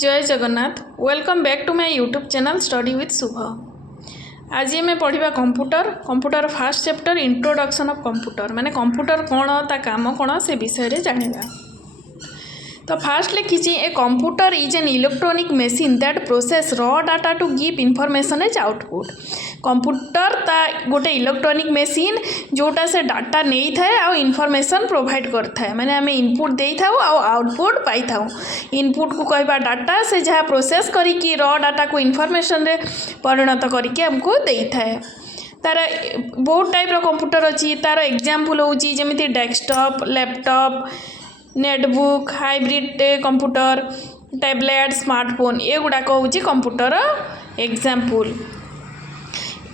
जय Jagannath. Welcome back to my YouTube channel study with Shubh. आज आम पढ़ा computer first chapter introduction of computer माने कंप्यूटर कौन ता काम कौन से विषय जानिबा। तो फास्ट लिखी a computer is an electronic machine that process raw data to give information as output. Computer ता गोटे इलेक्ट्रॉनिक मशीन जोटा से डाटा नहीं थाए आ इनफॉरमेशन प्रोवाइड करता है माने आमे इनपुट दे था आउटपुट पाई था। इनपुट को कहबा डाटा से जहाँ प्रोसेस करी रॉ डाटा को इनफॉरमेशन रे परिणत करके हमको दे था। तार बहुत टाइप कंप्यूटर अच्छी तार एग्जांपल होची जेमिति desktop laptop netbook hybrid computer tablet smartphone ये गुड़ाक हूँ कंप्यूटर एग्जांपल।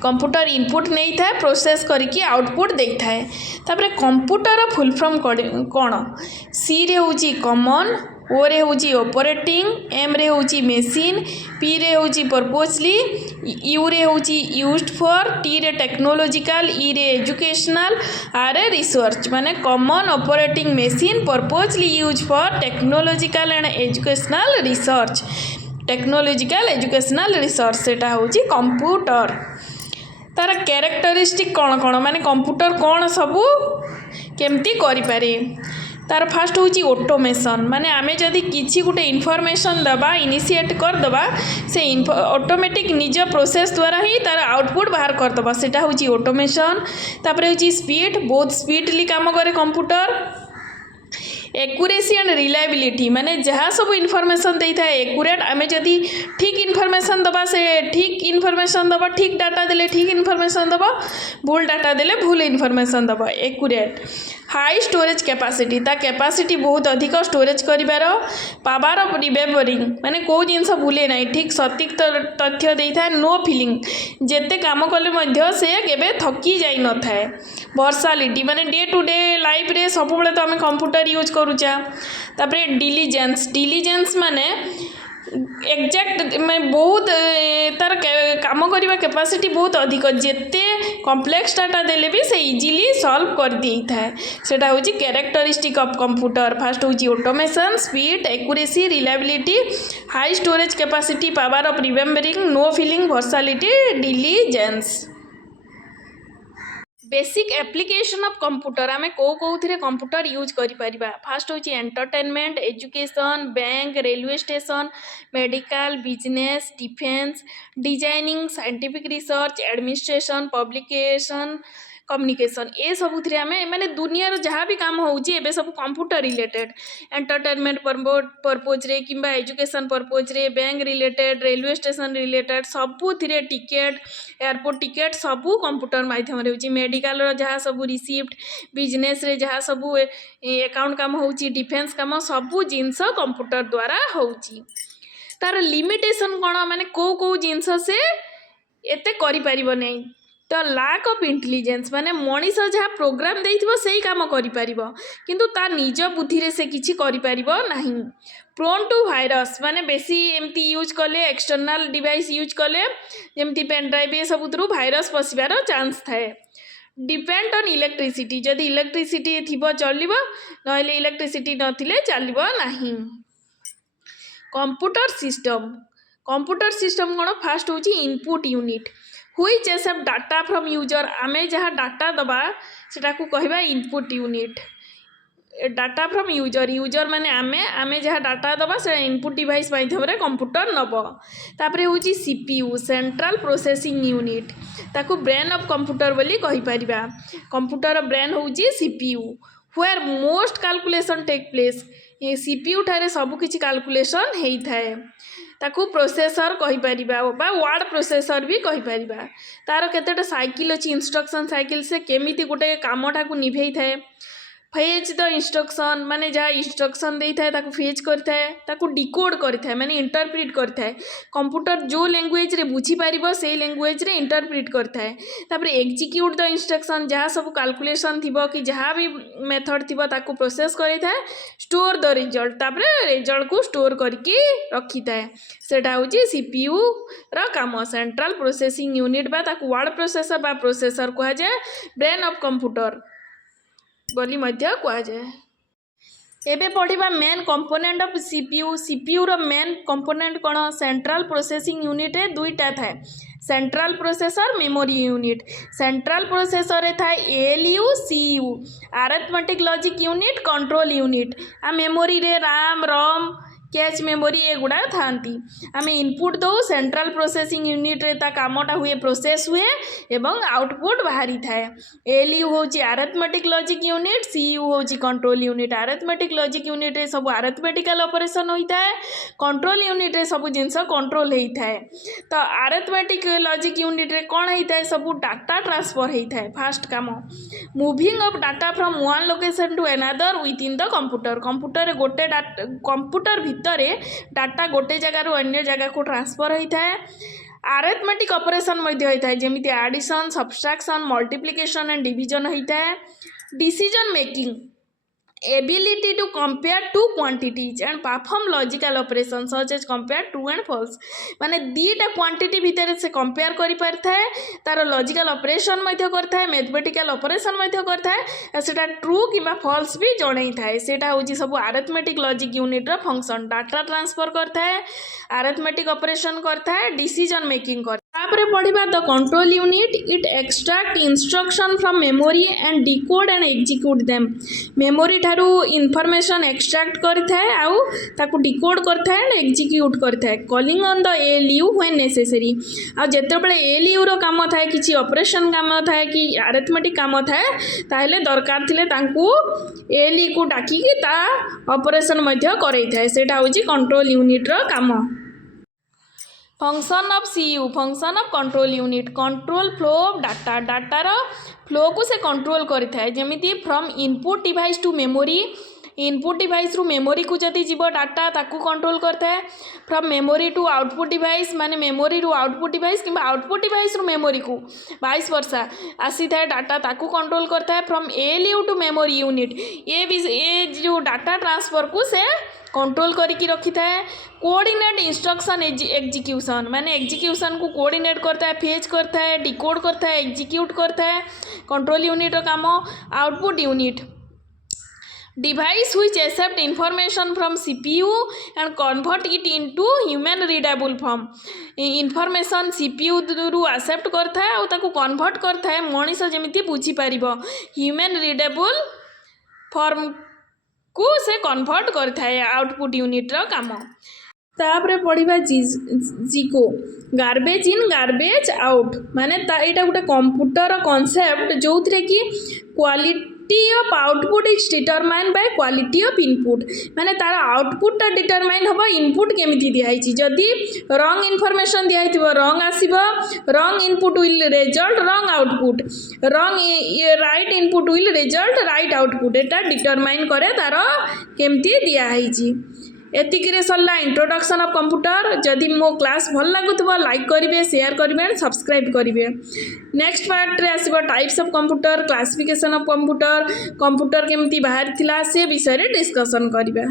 कंप्यूटर इनपुट नहीं था प्रोसेस करके आउटपुट दे था। तापर कंप्यूटर फुल फॉर्म कौन सी रे होची कॉमन ओ रे होची ऑपरेटिंग एम रे होची मशीन पी रे होची पर्पजली यू रे होची यूज्ड फॉर टी रे टेक्नोलॉजिकल ई रे एजुकेशनल आर रे रिसर्च माने common operating machine purposely use for technological and educational research technological educational research सेटा होची कंप्यूटर। तार कैरेक्टरिस्टिक कौन कौन माने कंप्यूटर कौन सबू केमती करि पारे। तार फास्ट होची ऑटोमेशन माने आमे जदि किछि गुटे इनफॉरमेशन दबा इनिशिएट कर दबा से ऑटोमेटिक निज प्रोसेस द्वारा ही तार आउटपुट बाहर कर दबा सेटा होची ऑटोमेशन। तापर होची स्पीड बहुत स्पीडली काम करे कंप्यूटर। एक्यूरेसी एंड रिलायबिलिटी माने जहाँ सब इनफॉरमेशन दे था एक्यूरेट आमे जदि ठीक इनफॉरमेशन दबा से ठीक इनफॉरमेशन दबा ठीक डाटा देले ठीक इनफॉरमेशन दबा भूल डाटा देले भूल इनफॉरमेशन दबा एक्यूरेट। हाई स्टोरेज कैपेसिटी ता कैपेसिटी बहुत अधिक स्टोरेज करिवार पावर ऑफ रिमेम्बरिंग माने को जिनस भूले ना ठीक सटीक तथ्य दे था। नो फीलिंग जेते काम कले मध्य से केबे थकी जाई न थाए। वर्सालिटी माने डे टू डे लाइफ रे सब बेले तो आमे कंप्यूटर यूज करूचा। तापरे डिलीजेंस माने एक्जाक्ट मैं बहुत तार काम करवा कैपेसिटी बहुत अधिक जेते कॉम्प्लेक्स डाटा देले भी से इजीली सॉल्व कर दी था। सेटा होची कैरेक्टरिस्टिक ऑफ कंप्यूटर। फास्ट होची automation speed accuracy reliability high storage capacity power of remembering no feeling versatility diligence. Basic application of computer आमे को थी कंप्यूटर यूज करि परिबा। फास्ट होची entertainment education bank railway station medical business defence designing scientific research administration publication communication ए सब थी आमे माने दुनिया जहाँ भी काम होची एबे सब कंप्यूटर रिलेटेड एंटरटेनमेंट पर्पज रे किंबा एजुकेशन पर्पज रे bank related railway station related सबू थी टिकेट एयरपोर्ट टिकेट सबू कंप्यूटर माध्यम रे होची। मेडिकल रो जहाँ सब रिसिप्ट बिजनेस रे जहाँ सब अकाउंट काम होची डिफेंस काम सबू जिनस कंप्यूटर द्वारा होची। तार लिमिटेशन कौन माने को जिनस से एते करि परिबो नै। तो लैक ऑफ इंटेलिजेंस माने मनीष जहाँ प्रोग्राम देइथिबो सेही काम करि परिबो किंतु तार निज बुद्धि रे से किछि करि परिबो नाही। प्रोन टू वायरस माने बेसी एमती यूज कले एक्सटर्नल डिवाइस यूज कले जेमती पेन ड्राइव ये सब थ्रू वायरस पसिबार चांस थाए। डिपेंड ऑन इलेक्ट्रिसिटी जदि इलेक्ट्रिसिटी थिबो चलिबो नहले इलेक्ट्रिसिटी नथिले चलिबो नाही। कंप्यूटर सिस्टम कोन फास्ट होची input unit which accept data from user आमे जहाँ डाटा दबा सेटा को कहबा input unit. Data from user माने आमे जहाँ डाटा दबा से इनपुट डिवाइस माध्यम रे कंप्यूटर नब। तापरे होची सीपीयू सेंट्रल प्रोसेसिंग यूनिट ताकू ब्रेन ऑफ कंप्यूटर बोली कहि परिबा। कंप्यूटर ब्रेन होची CPU where most calculation take place ये सीपीयू ठारे सब किछि कैलकुलेशन हेई थाए ताकू प्रोसेसर कहि परिबा बा वर्ड प्रोसेसर भी कहि परिबा। तार केतेटा साइकिल अछि इंस्ट्रक्शन साइकिल से केमिति गोटे कामटा को निभेई थाए। फेज द इंस्ट्रक्शन माने जहाँ इंस्ट्रक्शन दे था ताकू फेज करता है ताकू डिकोड करता है माने इंटरप्रिट करता है। कंप्यूटर जो लैंग्वेज रे बुझी पारिबो से लैंग्वेज रे इंटरप्रिट करता है। तापर एग्जीक्यूट द इंस्ट्रक्शन जहाँ सब कैलकुलेशन थिबो कि जहाँ भी मेथड थिबो ताकू प्रोसेस करिता है। स्टोर द रिजल्ट तापर रिजल्ट को स्टोर करके रखिता है सेटा होची सीपीयू रा काम। सेंट्रल प्रोसेसिंग यूनिट बा ताकू वर्ड प्रोसेसर बा प्रोसेसर कहा जाए ब्रेन ऑफ कंप्यूटर बोली मध्य कहा जाए। एबे पढ़िबा main component of CPU CPU रो मेन कंपोनेंट कौन सेंट्रल प्रोसेसिंग यूनिट रे दुईटा थाए central processor memory unit central processor रे थाए ALU CU arithmetic logic unit control unit आ मेमोरी रे रैम रोम कैच मेमोरी एगुड़ा थांती आम इनपुट दो सेंट्रल प्रोसेसिंग यूनिट रे ता कामटा हुए प्रोसेस हुए एवं आउटपुट बाहरी थाए एलयू होची अरिथमेटिक लॉजिक यूनिट सीयू होची control unit arithmetic logic unit रे सब अरिथमेटिकल ऑपरेशन होता है कंट्रोल यूनिट रे सब जिनस कंट्रोल होता है तो अरिथमेटिक लॉजिक यूनिट रे कौन होता है सब डाटा ट्रांसफर होता है फास्ट काम moving of data from one location to another within the computer computer गोटे कंप्यूटर भितर डाटा गोटे जगार अन्य जगह को ट्रांसफर होता है अरिथमेटिक ऑपरेशन होता है जमी addition subtraction multiplication and division होता है decision making ability to compare two quantities and perform logical operations such as compare true and false माने दीटा क्वांटिटी भितर से कंपेयर करि पारता है तार लॉजिकल ऑपरेशन मध्य करता है मैथमेटिकल ऑपरेशन मध्य करता है सेटा ट्रू किबा फॉल्स भी जणै थाए सेटा होची सब अरिथमेटिक लॉजिक यूनिट रो फंक्शन डाटा ट्रांसफर करता है अरिथमेटिक ऑपरेशन करता है डिसीजन मेकिंग करता है तापरे पढ़िबा the control unit it extract instruction from memory and decode and execute them memory ठारू इनफॉरमेशन एक्सट्रैक्ट करथाए आउ ताकू डिकोड करथाए एंड एग्जीक्यूट करथाए calling on the ALU when necessary आ जेते बेले एएलयू रो काम थाए किछि ऑपरेशन काम थाए कि अरिथमेटिक काम थाए ताहेले दरकार थिले तांकू एएलयू को डाकी कि ता ऑपरेशन मध्य करई थाए सेटा होची कंट्रोल यूनिट रो काम function of CU function of control unit control flow of data डाटार फ्लो को से कंट्रोल करिथाए जेमिति from input device to memory input device रु मेमोरी को जदि जीव डाटा ताकू कंट्रोल करता है from memory to output device माने मेमोरी रु आउटपुट डिवाइस कि आउटपुट डिवाइस रु मेमोरी को 22 वर्षा आसी थाए डाटा ताकू कंट्रोल करता है from ALU to memory unit ये जो डाटा ट्रांसफर को से कंट्रोल करके रखी थाए कोऑर्डिनेट इंस्ट्रक्शन एग्जीक्यूशन माने एग्जीक्यूशन को कोऑर्डिनेट करता है फेच करता है डिकोड करता है एग्जीक्यूट करता है कंट्रोल यूनिट का काम output unit device which accept information from CPU and convert it into human readable form information CPU रु accept करता है और ताको convert करता है मनीष जमिति बुझी पारिबो human readable form को से convert करता है आउटपुट यूनिट रो काम तापरे पढ़िबा जीको गार्बेज इन गार्बेज आउट माने एटा गोटे कंप्यूटर कॉन्सेप्ट जो कि quality of output is determine by quality of input माने तार आउटपुट डिटरमाइन हम इनपुट केमिति दिखाई जदि रॉन्ग इनफॉरमेशन दिखाई रॉन्ग आसीबो wrong input will result wrong output wrong right input will result right output एटा डिटरमाइन करे तार केमिति दिखाई एतिकिरे सरला इंट्रोडक्शन ऑफ कंप्यूटर जदि मो क्लास भल लागुथबो लाइक करिवे शेयर करिवे एंड सब्सक्राइब करिवे नेक्स्ट पार्ट रे आसीबो types of computer classification of computer केमिति बाहर थिला से विषय रे डिस्कशन करिवे।